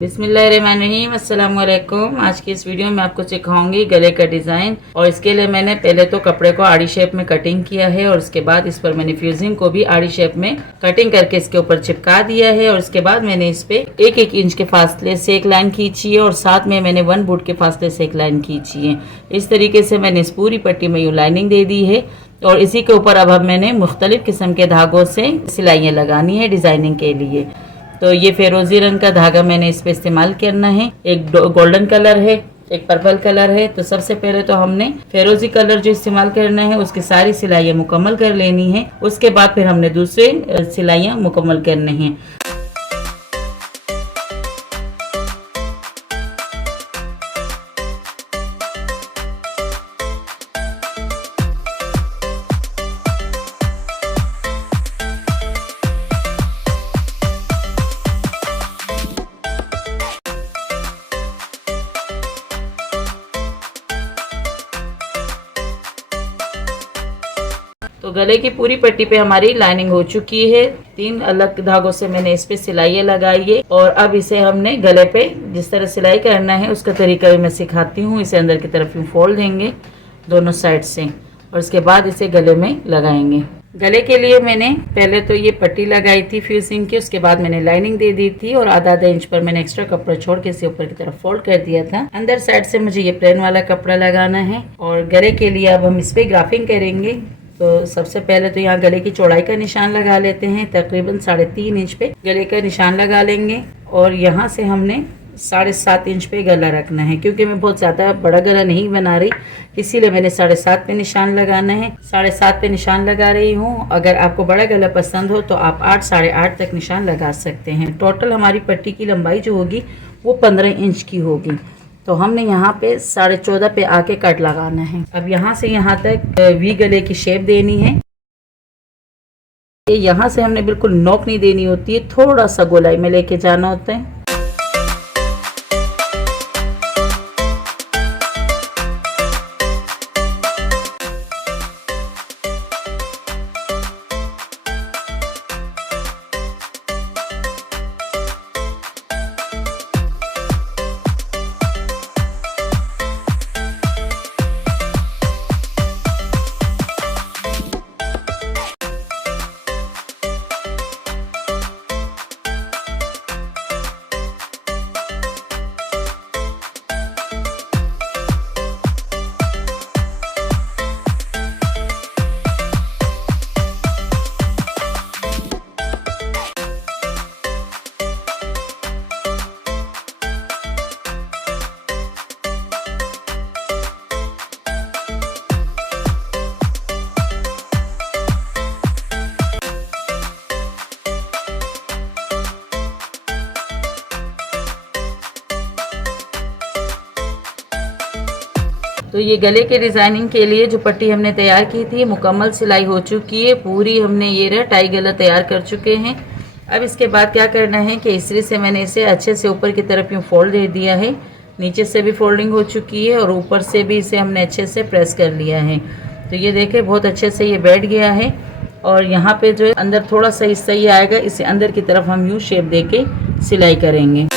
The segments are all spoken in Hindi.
बिस्मिल्लाहिर्रहमानिर्रहीम, अस्सलाम वालेकुम। आज की इस वीडियो में आपको सिखाऊंगी गले का डिज़ाइन। और इसके लिए मैंने पहले तो कपड़े को आड़ी शेप में कटिंग किया है और उसके बाद इस पर मैंने फ्यूजिंग को भी आड़ी शेप में कटिंग करके इसके ऊपर चिपका दिया है। और उसके बाद मैंने इस पे 1-1 इंच के फासले से एक लाइन खींची है और साथ में मैंने 1 फुट के फासले से एक लाइन खींची है। इस तरीके से मैंने इस पूरी पट्टी में यूँ लाइनिंग दे दी है। और इसी के ऊपर अब मैंने मुख्तलिफ किस्म के धागों से सिलाइयाँ लगानी है डिज़ाइनिंग के लिए। तो ये फेरोजी रंग का धागा मैंने इस पे इस्तेमाल करना है। एक गोल्डन कलर है, एक पर्पल कलर है। तो सबसे पहले तो हमने फेरोजी कलर जो इस्तेमाल करना है उसकी सारी सिलाइयाँ मुकम्मल कर लेनी है। उसके बाद फिर हमने दूसरे सिलाइयाँ मुकम्मल करनी है। तो गले की पूरी पट्टी पे हमारी लाइनिंग हो चुकी है। 3 अलग धागों से मैंने इस पे सिलाइयाँ लगाई है। और अब इसे हमने गले पे जिस तरह सिलाई करना है उसका तरीका भी मैं सिखाती हूँ। इसे अंदर की तरफ यूँ फोल्ड देंगे दोनों साइड से और उसके बाद इसे गले में लगाएंगे। गले के लिए मैंने पहले तो ये पट्टी लगाई थी फ्यूजिंग की, उसके बाद मैंने लाइनिंग दे दी थी और आधा इंच पर मैंने एक्स्ट्रा कपड़ा छोड़ के इसे ऊपर की तरफ फोल्ड कर दिया था। अंदर साइड से मुझे ये प्लेन वाला कपड़ा लगाना है। और गले के लिए अब हम इस पे ग्राफिंग करेंगे। तो सबसे पहले तो यहाँ गले की चौड़ाई का निशान लगा लेते हैं। तकरीबन 3.5 इंच पे गले का निशान लगा लेंगे। और यहाँ से हमने 7.5 इंच पे गला रखना है, क्योंकि मैं बहुत ज़्यादा बड़ा गला नहीं बना रही, इसीलिए मैंने 7.5 पे निशान लगाना है। 7.5 पे निशान लगा रही हूँ। अगर आपको बड़ा गला पसंद हो तो आप 8, 8.5 तक निशान लगा सकते हैं। टोटल हमारी पट्टी की लंबाई जो होगी वो 15 इंच की होगी। तो हमने यहाँ पे 14.5 पे आके कट लगाना है। अब यहाँ से यहाँ तक वी गले की शेप देनी है। यहाँ से हमने बिल्कुल नोक नहीं देनी होती है, थोड़ा सा गोलाई में लेके जाना होता है। तो ये गले के डिज़ाइनिंग के लिए जो पट्टी हमने तैयार की थी मुकम्मल सिलाई हो चुकी है पूरी। हमने ये रहा टाई गला तैयार कर चुके हैं। अब इसके बाद क्या करना है कि इस्त्री से मैंने इसे अच्छे से ऊपर की तरफ यूँ फोल्ड दे दिया है। नीचे से भी फोल्डिंग हो चुकी है और ऊपर से भी इसे हमने अच्छे से प्रेस कर लिया है। तो ये देखें बहुत अच्छे से ये बैठ गया है। और यहाँ पे जो है अंदर थोड़ा सा हिस्सा ये आएगा, इसे अंदर की तरफ हम यूँ शेप दे के सिलाई करेंगे।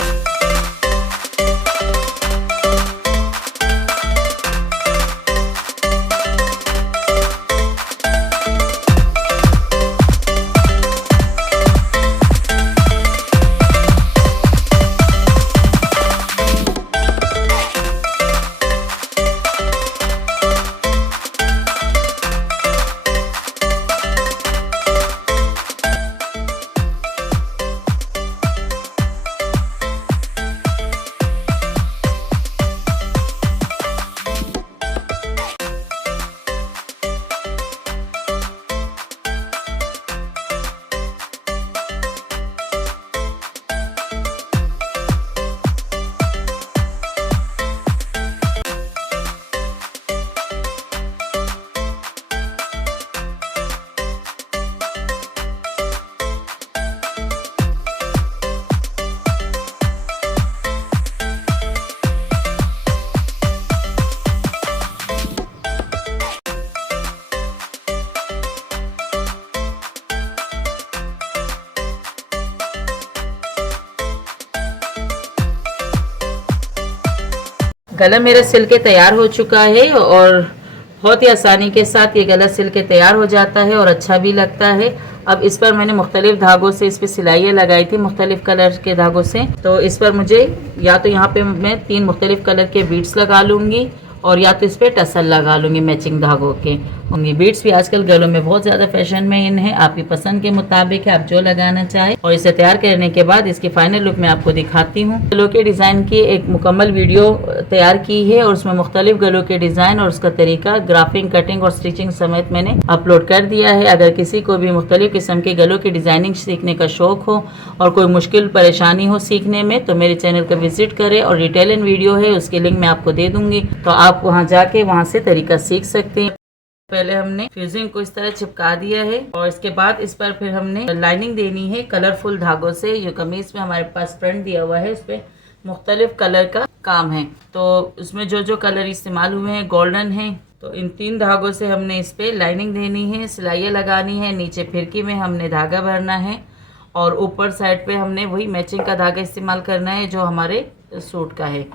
गला मेरा सिल के तैयार हो चुका है और बहुत ही आसानी के साथ ये गला सिल के तैयार हो जाता है और अच्छा भी लगता है। अब इस पर मैंने मुख्तलिफ धागों से इस पर सिलाइयाँ लगाई थी, मुख्तलिफ कलर के धागों से। तो इस पर मुझे या तो यहाँ पे मैं 3 मुख्तलिफ कलर के बीड्स लगा लूँगी और या तो इस पर टसल लगा लूँगी मैचिंग धागों के। होंगी बीड्स भी आजकल गलों में बहुत ज़्यादा फैशन में इन है, आपकी पसंद के मुताबिक है, आप जो लगाना चाहे। और इसे तैयार करने के बाद इसकी फाइनल लुक मैं आपको दिखाती हूँ। गलों के डिज़ाइन की एक मुकम्मल वीडियो तैयार की है और उसमें मुख्तलिफ गलों के डिज़ाइन और उसका तरीका, ग्राफिंग, कटिंग और स्टिचिंग समेत मैंने अपलोड कर दिया है। अगर किसी को भी मुख्तलिफ किस्म के गलों की डिज़ाइनिंग सीखने का शौक हो और कोई मुश्किल परेशानी हो सीखने में, तो मेरे चैनल का विजिट करें और डिटेलिंग वीडियो है उसकी लिंक मैं आपको दे दूँगी, तो आप वहाँ जाके वहाँ से तरीका सीख सकते हैं। पहले हमने फ्यूजिंग को इस तरह चिपका दिया है और इसके बाद इस पर फिर हमने लाइनिंग देनी है कलरफुल धागों से। जो कमीज में हमारे पास फ्रंट दिया हुआ है उस पर मुख्तलिफ कलर का काम है, तो उसमें जो जो कलर इस्तेमाल हुए हैं गोल्डन है। तो इन 3 धागों से हमने इस पर लाइनिंग देनी है, सिलाइयाँ लगानी है, नीचे फिरकी में हमने धागा भरना है और ऊपर साइड पे हमने वही मैचिंग का धागा इस्तेमाल करना है जो हमारे सूट का है।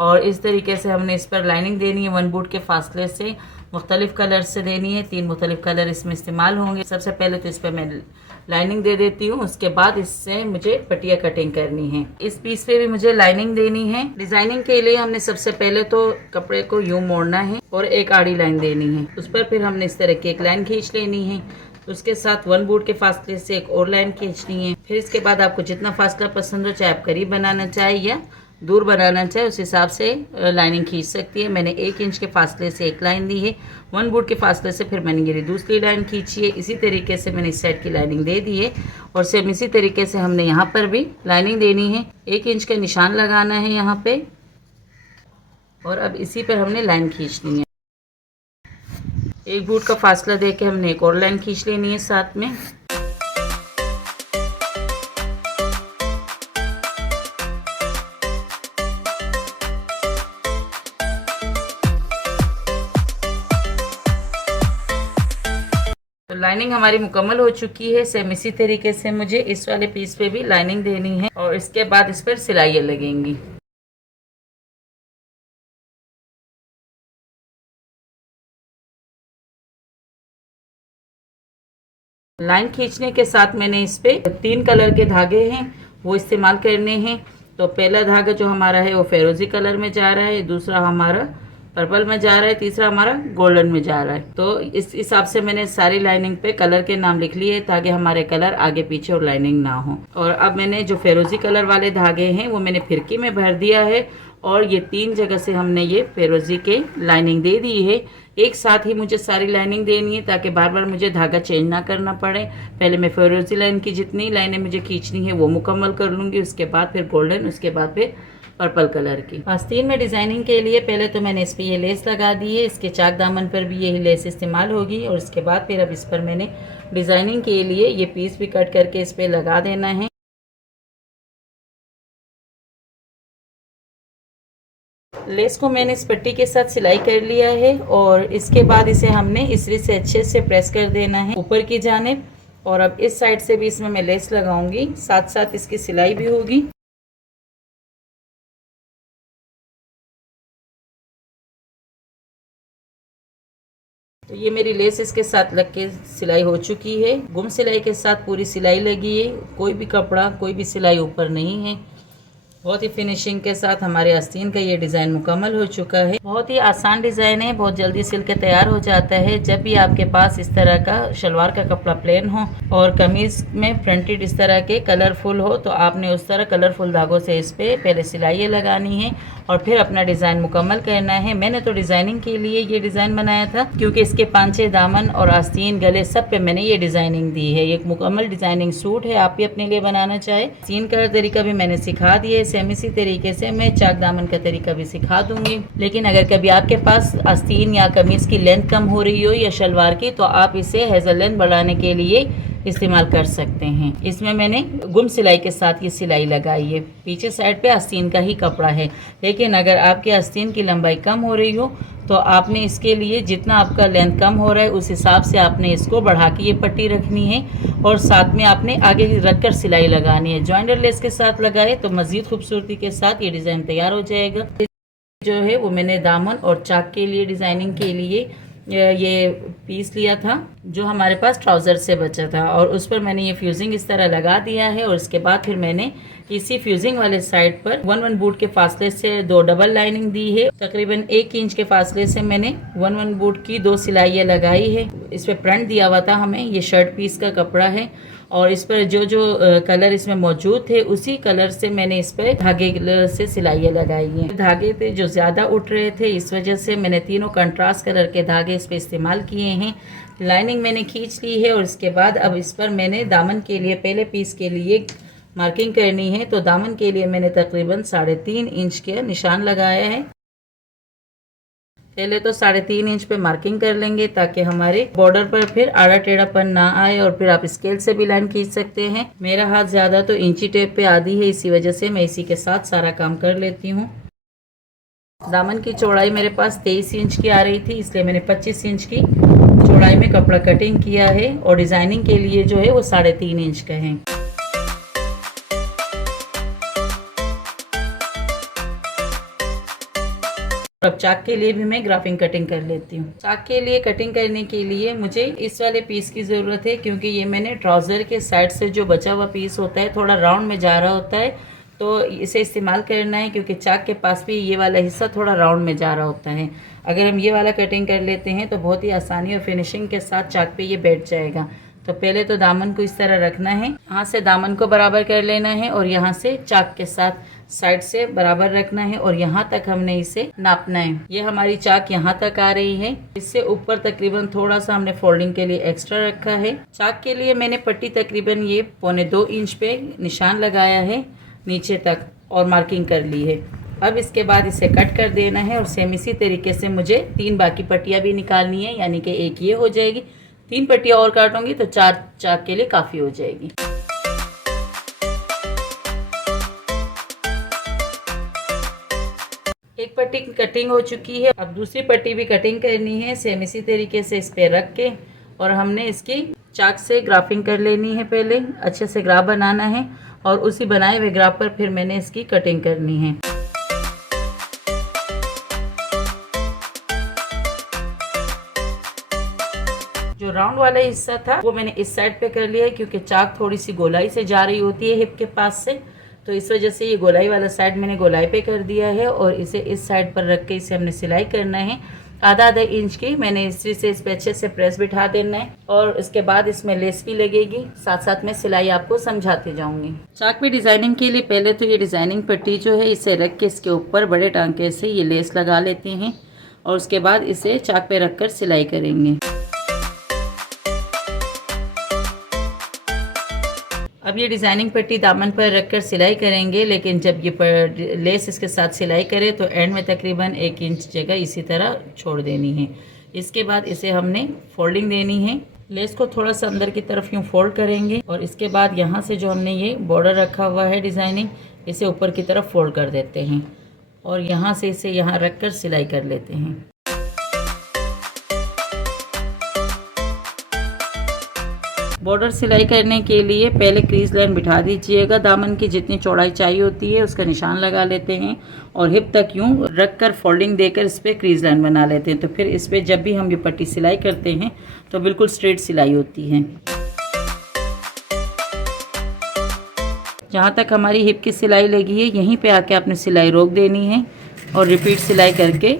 और इस तरीके से हमने इस पर लाइनिंग देनी है 1 बूट के फासले से, मुख्तलिफ कलर से देनी है। 3 मुख्तलिफ कलर इसमें इस्तेमाल होंगे। सबसे पहले तो इस पर मैं लाइनिंग दे देती हूँ, उसके बाद इससे मुझे पटिया कटिंग करनी है। इस पीस पे भी मुझे लाइनिंग देनी है। डिजाइनिंग के लिए हमने सबसे पहले तो कपड़े को यूं मोड़ना है और एक आड़ी लाइन देनी है, उस पर फिर हमने इस तरह की एक लाइन खींच लेनी है। उसके साथ 1 बूट के फासले से एक और लाइन खींचनी है। फिर इसके बाद आपको जितना फासला पसंद हो, चाहे आप करीब बनाना चाहे या दूर बनाना चाहे, उस हिसाब से लाइनिंग खींच सकती है। मैंने 1 इंच के फासले से एक लाइन दी है, 1 बूट के फासले से फिर मैंने ये दूसरी लाइन खींची है। इसी तरीके से मैंने इस साइड की लाइनिंग दे दी है और सेम इसी तरीके से हमने यहाँ पर भी लाइनिंग देनी है। 1 इंच का निशान लगाना है यहाँ पे और अब इसी पर हमने लाइन खींचनी है। 1 बूट का फासला दे के हमने एक और लाइन खींच लेनी है साथ में। तो लाइनिंग हमारी मुकम्मल हो चुकी है। सेम इसी तरीके से मुझे इस वाले पीस पे भी लाइनिंग देनी है और इसके बाद इस पर सिलाइयाँ लगेंगी। लाइन खींचने के साथ मैंने इस पे 3 कलर के धागे हैं वो इस्तेमाल करने हैं। तो पहला धागा जो हमारा है वो फेरोजी कलर में जा रहा है, दूसरा हमारा पर्पल में जा रहा है, तीसरा हमारा गोल्डन में जा रहा है। तो इस हिसाब से मैंने सारी लाइनिंग पे कलर के नाम लिख लिए ताकि हमारे कलर आगे पीछे और लाइनिंग ना हो। और अब मैंने जो फेरोजी कलर वाले धागे हैं वो मैंने फिरकी में भर दिया है और ये 3 जगह से हमने ये फेरोजी के लाइनिंग दे दी है। एक साथ ही मुझे सारी लाइनिंग देनी है ताकि बार बार मुझे धागा चेंज ना करना पड़े। पहले मैं फेरोजी लाइन की जितनी लाइनें मुझे खींचनी है वो मुकम्मल कर लूँगी, उसके बाद फिर गोल्डन, उसके बाद फिर पर्पल कलर की। आस्तीन में डिज़ाइनिंग के लिए पहले तो मैंने इस पर ये लेस लगा दी है, इसके चाक दामन पर भी यही लेस इस्तेमाल होगी और इसके बाद फिर अब इस पर मैंने डिज़ाइनिंग के लिए ये पीस भी कट करके इस पर लगा देना है। लेस को मैंने इस पट्टी के साथ सिलाई कर लिया है और इसके बाद इसे हमने इस्त्री से अच्छे से प्रेस कर देना है ऊपर की जानिब। और अब इस साइड से भी इसमें मैं लेस लगाऊंगी, साथ साथ इसकी सिलाई भी होगी। तो ये मेरी लेस इसके साथ लग के सिलाई हो चुकी है। गुम सिलाई के साथ पूरी सिलाई लगी है, कोई भी कपड़ा, कोई भी सिलाई ऊपर नहीं है। बहुत ही फिनिशिंग के साथ हमारे आस्तीन का ये डिज़ाइन मुकम्मल हो चुका है। बहुत ही आसान डिज़ाइन है, बहुत जल्दी सिल के तैयार हो जाता है। जब भी आपके पास इस तरह का शलवार का कपड़ा प्लेन हो और कमीज़ में फ्रंटेड इस तरह के कलरफुल हो तो आपने उस तरह कलरफुल धागों से इस पर पहले सिलाइयाँ लगानी है और फिर अपना डिज़ाइन मुकम्मल करना है। मैंने तो डिज़ाइनिंग के लिए ये डिज़ाइन बनाया था क्योंकि इसके 5-6 दामन और आस्तीन, गले सब पे मैंने ये डिज़ाइनिंग दी है। एक मुकम्मल डिज़ाइनिंग सूट है, आप भी अपने लिए बनाना चाहे। सीन का तरीका भी मैंने सिखा दिया है, सेम इसी तरीके से मैं चाक दामन का तरीका भी सिखा दूंगी। लेकिन अगर कभी आपके पास आस्तीन या कमीज़ की लेंथ कम हो रही हो या शलवार की, तो आप इसे हेज़ल लेंथ बढ़ाने के लिए इस्तेमाल कर सकते हैं। इसमें मैंने गुम सिलाई के साथ ये सिलाई लगाई है। पीछे साइड पे आस्तीन का ही कपड़ा है, लेकिन अगर आपके आस्तीन की लंबाई कम हो रही हो तो आपने इसके लिए जितना आपका लेंथ कम हो रहा है उस हिसाब से आपने इसको बढ़ा के ये पट्टी रखनी है और साथ में आपने आगे रख कर सिलाई लगानी है। जॉइंटर लेस के साथ लगाए तो मज़ीद खूबसूरती के साथ ये डिज़ाइन तैयार हो जाएगा। जो है वो मैंने दामन और चाक के लिए डिज़ाइनिंग के लिए ये पीस लिया था जो हमारे पास ट्राउज़र से बचा था, और उस पर मैंने ये फ्यूजिंग इस तरह लगा दिया है। और इसके बाद फिर मैंने इसी फ्यूजिंग वाले साइड पर 1 बूट के फासले से 2 डबल लाइनिंग दी है। तकरीबन 1 इंच के फासले से मैंने 1 बूट की 2 सिलाइयाँ लगाई है। इस पर प्रिंट दिया हुआ था हमें, ये शर्ट पीस का कपड़ा है, और इस पर जो जो कलर इसमें मौजूद थे उसी कलर से मैंने इस पर धागे से सिलाइयाँ लगाई हैं। धागे थे जो ज़्यादा उठ रहे थे, इस वजह से मैंने तीनों कंट्रास्ट कलर के धागे इस पर इस्तेमाल किए हैं। लाइनिंग मैंने खींच ली है, और इसके बाद अब इस पर मैंने दामन के लिए पहले पीस के लिए मार्किंग करनी है। तो दामन के लिए मैंने तकरीबन 3.5 इंच के निशान लगाया है। पहले तो 3.5 इंच पे मार्किंग कर लेंगे ताकि हमारे बॉर्डर पर फिर आड़ा टेढ़ापन ना आए, और फिर आप स्केल से भी लाइन खींच सकते हैं। मेरा हाथ ज़्यादा तो इंची टेप पे आदी है, इसी वजह से मैं इसी के साथ सारा काम कर लेती हूँ। दामन की चौड़ाई मेरे पास 23 इंच की आ रही थी, इसलिए मैंने 25 इंच की चौड़ाई में कपड़ा कटिंग किया है, और डिज़ाइनिंग के लिए जो है वो 3.5 इंच का है। अब चाक के लिए भी मैं ग्राफिंग कटिंग कर लेती हूँ। चाक के लिए कटिंग करने के लिए मुझे इस वाले पीस की ज़रूरत है, क्योंकि ये मैंने ट्राउज़र के साइड से जो बचा हुआ पीस होता है थोड़ा राउंड में जा रहा होता है, तो इसे इस्तेमाल करना है, क्योंकि चाक के पास भी ये वाला हिस्सा थोड़ा राउंड में जा रहा होता है। अगर हम ये वाला कटिंग कर लेते हैं तो बहुत ही आसानी और फिनिशिंग के साथ चाक पे ये बैठ जाएगा। तो पहले तो दामन को इस तरह रखना है, यहाँ से दामन को बराबर कर लेना है, और यहाँ से चाक के साथ साइड से बराबर रखना है, और यहाँ तक हमने इसे नापना है। ये हमारी चाक यहाँ तक आ रही है, इससे ऊपर तकरीबन थोड़ा सा हमने फोल्डिंग के लिए एक्स्ट्रा रखा है। चाक के लिए मैंने पट्टी तकरीबन ये 1.25 इंच पे निशान लगाया है नीचे तक, और मार्किंग कर ली है। अब इसके बाद इसे कट कर देना है, और सेम इसी तरीके से मुझे 3 बाकी पट्टियाँ भी निकालनी है, यानी कि एक ये हो जाएगी, 3 पट्टियाँ और काटूंगी तो 4 चाक के लिए काफ़ी हो जाएगी। एक पट्टी की कटिंग हो चुकी है, अब दूसरी पट्टी भी कटिंग करनी है सेम इसी तरीके से इस पे रख के, और हमने इसकी चाक से ग्राफिंग कर लेनी है। पहले अच्छे से ग्राफ बनाना है, और उसी बनाए हुए ग्राफ पर फिर मैंने इसकी कटिंग करनी है। जो राउंड वाला हिस्सा था वो मैंने इस साइड पे कर लिया है, क्योंकि चाक थोड़ी सी गोलाई से जा रही होती है हिप के पास से, तो इस वजह से ये गोलाई वाला साइड मैंने गोलाई पे कर दिया है, और इसे इस साइड पर रख के इसे हमने सिलाई करना है। आधा इंच की मैंने इस्त्री से इस पे अच्छे से प्रेस बिठा देना है, और इसके बाद इसमें लेस भी लगेगी। साथ साथ में सिलाई आपको समझाते जाऊंगी। चाक पे डिज़ाइनिंग के लिए पहले तो ये डिज़ाइनिंग पट्टी जो है इसे रख के इसके ऊपर बड़े टांके से ये लेस लगा लेते हैं, और उसके बाद इसे चाक पे रख कर सिलाई करेंगे। अब ये डिज़ाइनिंग पट्टी दामन पर रखकर सिलाई करेंगे, लेकिन जब ये लेस इसके साथ सिलाई करे तो एंड में तकरीबन 1 इंच जगह इसी तरह छोड़ देनी है। इसके बाद इसे हमने फोल्डिंग देनी है। लेस को थोड़ा सा अंदर की तरफ यूँ फोल्ड करेंगे, और इसके बाद यहाँ से जो हमने ये बॉर्डर रखा हुआ है डिज़ाइनिंग, इसे ऊपर की तरफ फोल्ड कर देते हैं, और यहाँ से इसे यहाँ रख कर सिलाई कर लेते हैं। बॉर्डर सिलाई करने के लिए पहले क्रीज लाइन बिठा दीजिएगा। दामन की जितनी चौड़ाई चाहिए होती है उसका निशान लगा लेते हैं, और हिप तक यूँ रख कर फोल्डिंग देकर इस पर क्रीज लाइन बना लेते हैं। तो फिर इस पर जब भी हम ये पट्टी सिलाई करते हैं तो बिल्कुल स्ट्रेट सिलाई होती है। जहाँ तक हमारी हिप की सिलाई लगी है यहीं पे आके आपने सिलाई रोक देनी है, और रिपीट सिलाई करके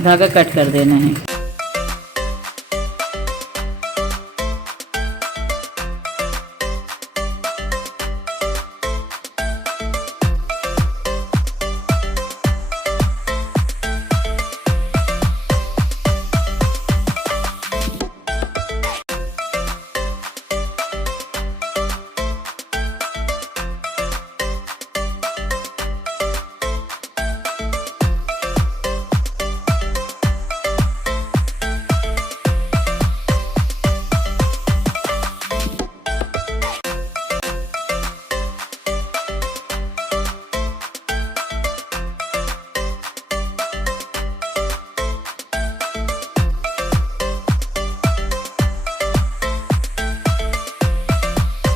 धागा कट कर देना है।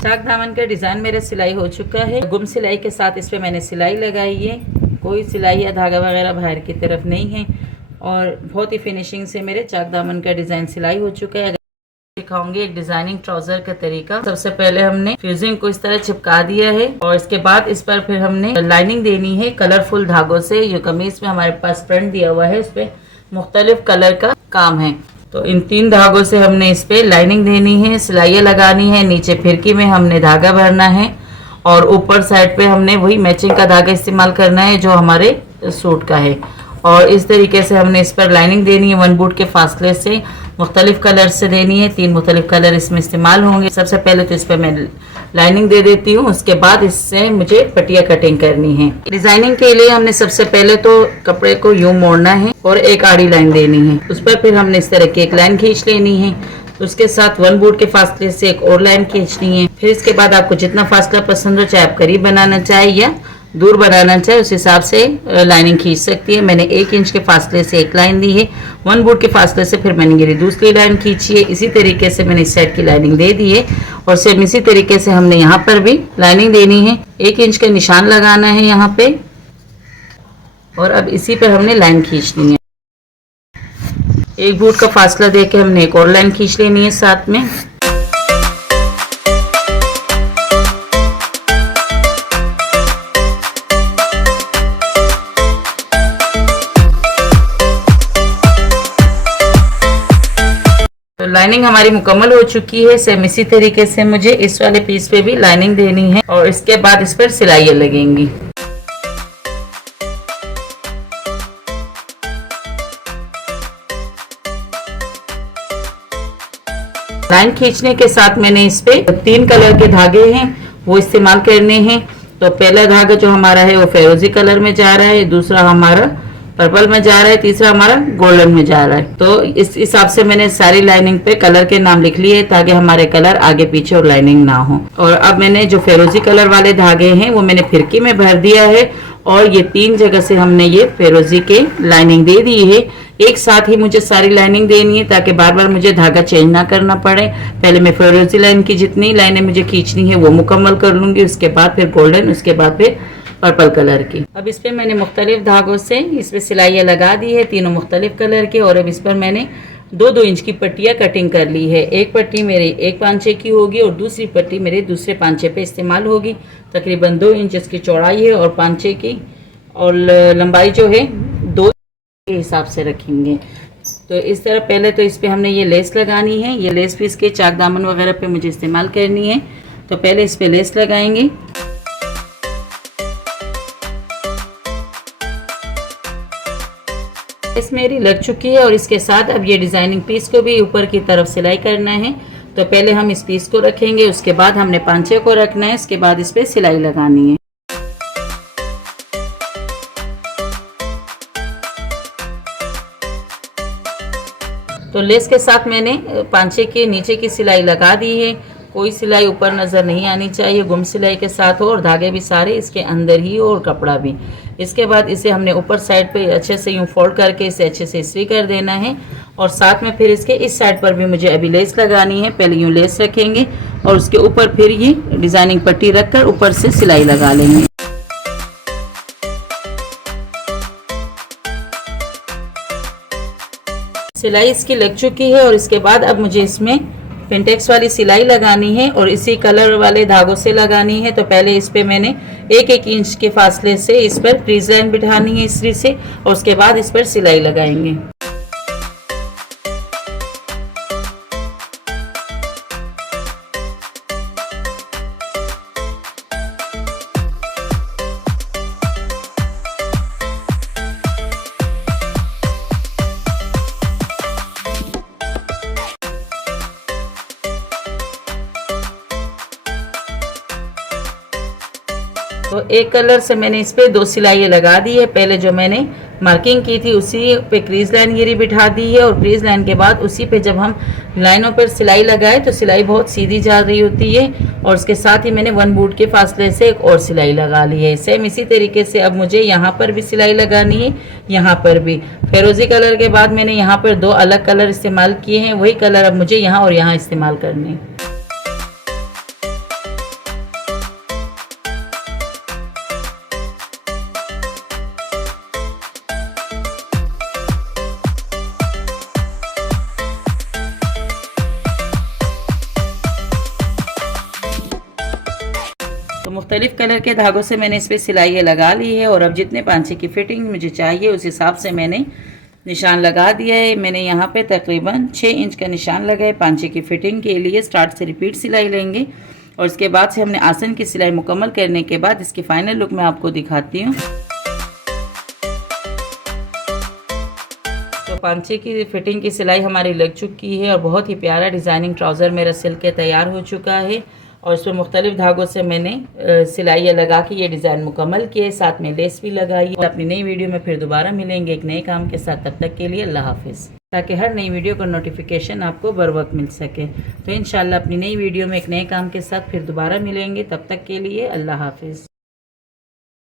चाक दामन का डिज़ाइन मेरा सिलाई हो चुका है। गुम सिलाई के साथ इस पे मैंने सिलाई लगाई है। कोई सिलाई या धागा वगैरह बाहर की तरफ नहीं है और बहुत ही फिनिशिंग से मेरे चाक दामन का डिज़ाइन सिलाई हो चुका है। दिखाऊंगी एक डिजाइनिंग ट्राउजर का तरीका। सबसे पहले हमने फ्यूजिंग को इस तरह चिपका दिया है और इसके बाद इस पर फिर हमने लाइनिंग देनी है कलरफुल धागों से। ये कमीज में हमारे पास फ्रंट दिया हुआ है, इस पे मुख्तलिफ कलर का काम है। तो इन 3 धागों से हमने इस पे लाइनिंग देनी है, सिलाइयाँ लगानी है। नीचे फिरकी में हमने धागा भरना है और ऊपर साइड पे हमने वही मैचिंग का धागा इस्तेमाल करना है जो हमारे सूट का है। और इस तरीके से हमने इस पर लाइनिंग देनी है 1 बूट के फासले से, मुख्तलिफ कलर से देनी है। 3 मुख्तलिफ कलर इसमें इस्तेमाल होंगे। सबसे पहले तो इस पर मैं लाइनिंग दे देती हूँ, उसके बाद इससे मुझे पट्टियाँ कटिंग करनी है। डिजाइनिंग के लिए हमने सबसे पहले तो कपड़े को यूं मोड़ना है और एक आड़ी लाइन देनी है। उस पर फिर हमने इस तरह की एक लाइन खींच लेनी है। उसके साथ 1 बूट के फासले से एक और लाइन खींचनी है। फिर इसके बाद आपको जितना फासला पसंद हो, चाहे आप करीब बनाना चाहे या दूर बनाना चाहे, उस हिसाब से लाइनिंग खींच सकती है। मैंने 1 इंच के फासले से एक लाइन दी है, 1 बूट के फासले से फिर मैंने ये दूसरी लाइन खींची है। इसी तरीके से मैंने इस साइड की लाइनिंग दे दी है और सेम इसी तरीके से हमने यहाँ पर भी लाइनिंग देनी है। 1 इंच का निशान लगाना है यहाँ पे और अब इसी पर हमने लाइन खींचनी है। 1 बूट का फासला दे के हमने एक और लाइन खींच लेनी है साथ में। तो लाइनिंग हमारी मुकम्मल हो चुकी है। सेम इसी तरीके से मुझे इस वाले पीस पे भी लाइनिंग देनी है और इसके बाद इस पर सिलाइयाँ लगेंगी। लाइन खींचने के साथ मैंने इस पे 3 कलर के धागे हैं वो इस्तेमाल करने हैं। तो पहला धागा जो हमारा है वो फिरोजी कलर में जा रहा है, दूसरा हमारा पर्पल में जा रहा है, तीसरा हमारा गोल्डन में जा रहा है। तो इस हिसाब से मैंने सारी लाइनिंग पे कलर के नाम लिख लिए ताकि हमारे कलर आगे पीछे और लाइनिंग ना हो। और अब मैंने जो फिरोजी कलर वाले धागे हैं वो मैंने फिरकी में भर दिया है और ये 3 जगह से हमने ये फिरोजी के लाइनिंग दे दी है। एक साथ ही मुझे सारी लाइनिंग देनी है ताकि बार बार मुझे धागा चेंज ना करना पड़े। पहले मैं फिरोजी लाइन की जितनी लाइनें मुझे खींचनी है वो मुकम्मल कर लूंगी, उसके बाद फिर गोल्डन, उसके बाद फिर पर्पल कलर की। अब इस पे मैंने मुख्तलिफ धागों से इस पे सिलाइयाँ लगा दी है, तीनों मुख्तलिफ कलर के। और अब इस पर मैंने 2-2 इंच की पट्टियाँ कटिंग कर ली है। एक पट्टी मेरी एक पांचे की होगी और दूसरी पट्टी मेरे दूसरे पांचे पे इस्तेमाल होगी। तकरीबन 2 इंच इसकी चौड़ाई है और पांचे की और लंबाई जो है 2 के हिसाब से रखेंगे। तो इस तरह पहले तो इस पे हमने ये लेस लगानी है। ये लेस भी इसके चाक दामन वगैरह पे मुझे इस्तेमाल करनी है। तो पहले इस पे लेस लगाएंगे। लेस मेरी लग चुकी है और इसके साथ अब ये डिजाइनिंग पीस को भी ऊपर की तरफ सिलाई करना है। तो पहले हम इस पीस को रखेंगे, उसके बाद हमने पांचे को रखना है, उसके बाद इस पे सिलाई लगानी है। तो लेस के साथ मैंने पांचे के नीचे की सिलाई लगा दी है। कोई सिलाई ऊपर नज़र नहीं आनी चाहिए, गुम सिलाई के साथ हो और धागे भी सारे इसके अंदर ही हो और कपड़ा भी। इसके बाद इसे हमने ऊपर साइड पे अच्छे से यूँ फोल्ड करके इसे अच्छे से इस्त्री कर देना है। और साथ में फिर इसके इस साइड पर भी मुझे अभी लेस लगानी है। पहले यूँ लेस रखेंगे और उसके ऊपर फिर ये डिज़ाइनिंग पट्टी रख कर ऊपर से सिलाई लगा लेंगे। सिलाई इसकी लग चुकी है और इसके बाद अब मुझे इसमें पिंटेक्स वाली सिलाई लगानी है और इसी कलर वाले धागों से लगानी है। तो पहले इस पे मैंने 1-1 इंच के फासले से इस पर क्रीज लाइन बिठानी है इस्त्री से और उसके बाद इस पर सिलाई लगाएंगे। तो एक कलर से मैंने इस पे 2 सिलाइयाँ लगा दी है। पहले जो मैंने मार्किंग की थी उसी पे क्रीज लाइन गिरी बिठा दी है और क्रीज लाइन के बाद उसी पे जब हम लाइनों पर सिलाई लगाए तो सिलाई बहुत सीधी जा रही होती है। और उसके साथ ही मैंने 1 बूट के फासले से एक और सिलाई लगा ली है। सेम इसी तरीके से अब मुझे यहाँ पर भी सिलाई लगानी है, यहाँ पर भी। फिरोजी कलर के बाद मैंने यहाँ पर 2 अलग कलर इस्तेमाल किए हैं, वही कलर अब मुझे यहाँ और यहाँ इस्तेमाल करने हैं। मुख्तलिफ कलर के धागों से मैंने इस पर सिलाई लगा ली है और अब जितने पांचे की फिटिंग मुझे चाहिए उस हिसाब से मैंने निशान लगा दिया है। मैंने यहाँ पे तकरीबन 6 इंच का निशान लगाए पांचे की फिटिंग के लिए। स्टार्ट से रिपीट सिलाई लेंगे और इसके बाद से हमने आसन की सिलाई मुकम्मल करने के बाद इसकी फाइनल लुक मैं आपको दिखाती हूँ। तो पांचे की फिटिंग की सिलाई हमारी लग चुकी है और बहुत ही प्यारा डिज़ाइनिंग ट्राउज़र मेरा सिल के तैयार हो चुका है और इसमें मुख्तलिफ धागों से मैंने सिलाई लगा के ये डिज़ाइन मुकम्मल किए, साथ में लेस भी लगाई। अपनी नई वीडियो में फिर दोबारा मिलेंगे एक नए काम के साथ। तब तक के लिए अल्लाह हाफिज़, ताकि हर नई वीडियो का नोटिफिकेशन आपको बर वक्त मिल सके। तो इंशाल्लाह अपनी नई वीडियो में एक नए काम के साथ फिर दोबारा मिलेंगे। तब तक के लिए अल्लाह हाफिज़।